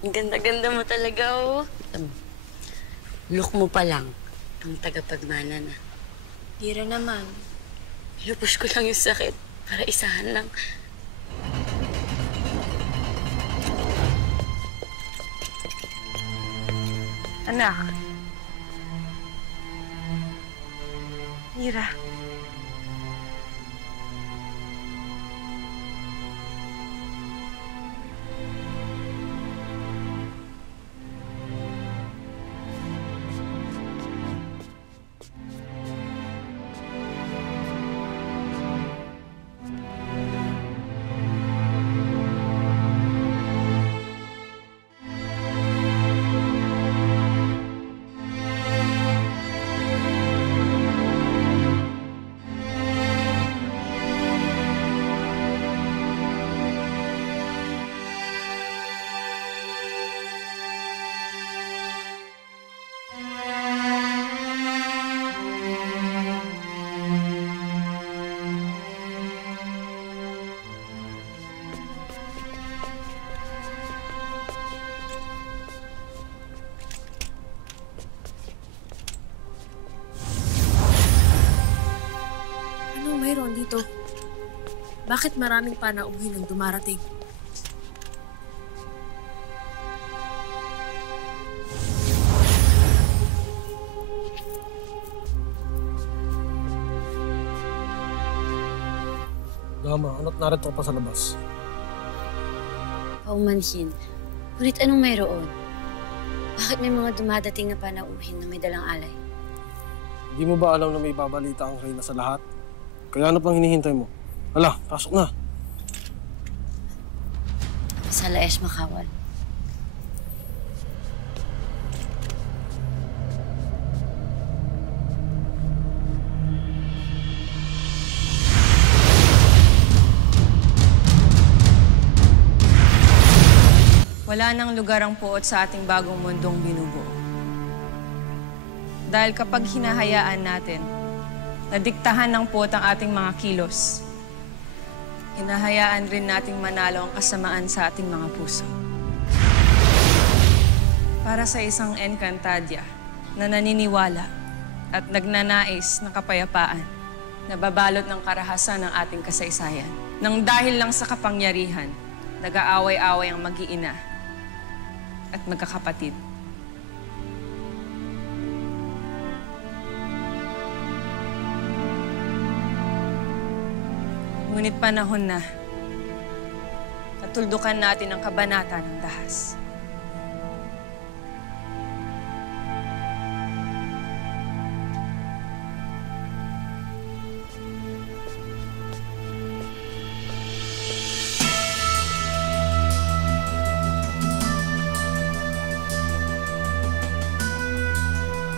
Ang ganda-ganda mo talaga, oh. Look mo pa lang, ang tagapagmana na. Mira naman. Lupos ko lang yung sakit para isahan lang. Anak. Mira. Mayroon dito. Bakit maraming panauhin ang dumarating? Dama, ano't narito pa sa labas? Paumanhin. Ngunit anong mayroon? Bakit may mga dumadating na panauhin na may dalang alay? Hindi mo ba alam na may babalita ang reyna sa lahat? Kaya ano pang hinihintay mo? Hala, pasok na. Sa Laesh Makawal. Wala nang lugar ang puot sa ating bagong mundong binubuo. Dahil kapag hinahayaan natin, nadiktahan ng puot ang ating mga kilos, hinahayaan rin nating manalo ang kasamaan sa ating mga puso. Para sa isang Encantadia na naniniwala at nagnanais ng kapayapaan, na babalot ng karahasan ng ating kasaysayan. Nang dahil lang sa kapangyarihan, nag-aaway-away ang mag-iina at magkakapatid. Ngunit panahon na, natuldukan natin ang kabanata ng dahas.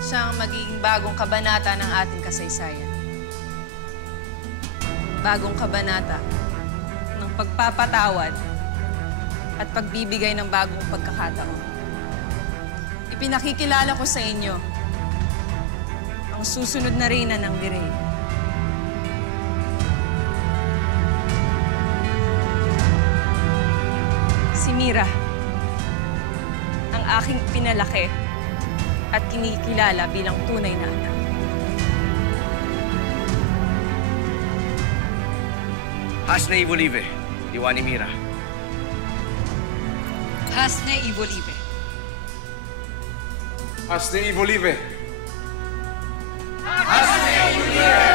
Siya ang magiging bagong kabanata ng ating kasaysayan. Bagong kabanata ng pagpapatawad at pagbibigay ng bagong pagkakataon. Ipinakikilala ko sa inyo ang susunod na reyna ng Lirey. Si Mira, ang aking pinalaki at kinikilala bilang tunay na anak. Hasne Ivolive, diwa ni Mira. Hasne Ivolive. Hasne Ivolive. Hasne Ivolive!